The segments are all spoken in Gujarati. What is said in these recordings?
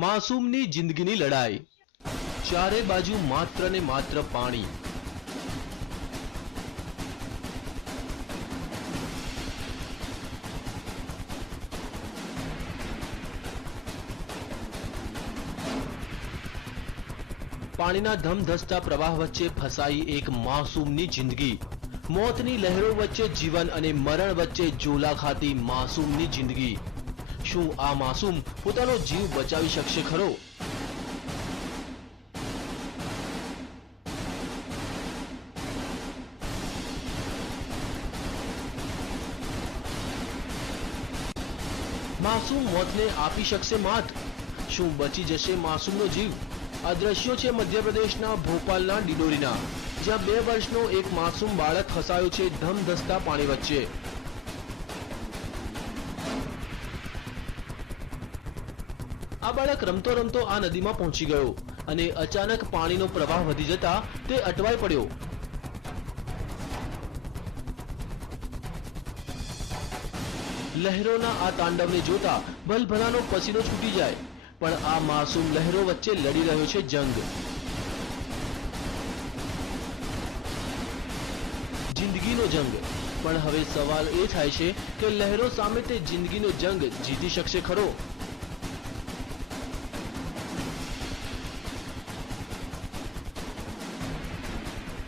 માસૂમની જિંદગીની લડાઈ। ચારે બાજુ માત્ર ને માત્ર પાણી। પાણીના ધમધસતા પ્રવાહ વચ્ચે ફસાઈ એક માસૂમની જિંદગી। મોતની લહેરો વચ્ચે જીવન અને મરણ વચ્ચે ઝોલા ખાતી માસૂમની જિંદગી। શું આ માસૂમ પોતાનો જીવ બચાવી શકશે ખરો? માસૂમ મોતને આપી શકશે માત? શું બચી જશે માસૂમનો જીવ? આ દ્રશ્યો છે મધ્યપ્રદેશના ભોપાલના ડિડોરીના, જ્યાં 2 વર્ષનો એક માસૂમ બાળક ફસાયો છે ધમધસતા પાણી વચ્ચે। આ બાળક રમતો રમતો આ નદીમાં પહોંચી ગયો અને અચાનક પાણીનો પ્રવાહ વધી જતા તે અટવાઈ પડ્યો। લહેરોના આ તાંડવને જોતા ભલભલાનો પસીનો છૂટી જાય, પણ આ માસૂમ લહેરો વચ્ચે લડી રહ્યો છે જંગ। જિંદગીનો જંગ। પણ હવે સવાલ એ થાય છે કે લહેરો સામે તે જિંદગીનો જંગ જીતી શકશે ખરો?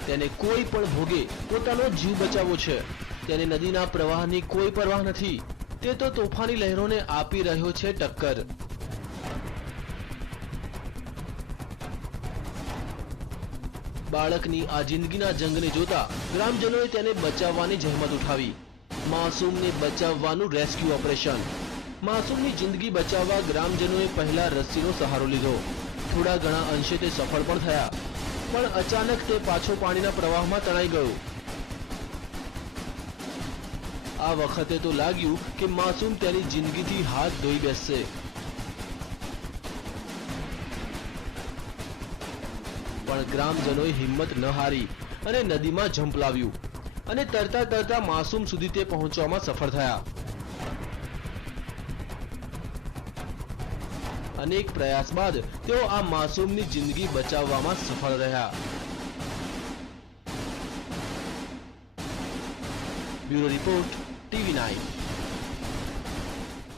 તેને કોઈ પણ ભોગે પોતાનો જીવ બચાવવો છે। તેને નદીના પ્રવાહની કોઈ પરવાહ નથી। તે તો તોફાની લહેરોને આપી રહ્યો છે ટક્કર। બાળકની આ જિંદગીના જંગને જોતા ગ્રામજનોએ તેને બચાવવાની જહેમત ઉઠાવી। માસૂમને બચાવવાનું રેસ્ક્યુ ઓપરેશન। માસૂમની જિંદગી બચાવવા ગ્રામજનોએ પહેલા રસ્સીનો સહારો લીધો। થોડા ઘણા અંશે તે સફળ પણ થયા, પણ અચાનક તે પાછો પાણીના પ્રવાહમાં તણાઈ ગયો। આ વખતે તો લાગ્યું કે માસૂમ તેની જિંદગીથી હાથ ધોઈ બેસશે, પણ ગ્રામજનોએ હિંમત ન હારી અને નદીમાં ઝંપલાવ્યું અને તરતા તરતા માસૂમ સુધી તે પહોંચવામાં સફળ થયા। અનેક પ્રયાસ બાદ તેઓ આ માસૂમની જિંદગી બચાવવામાં સફળ રહ્યા। Bureau report, TV9।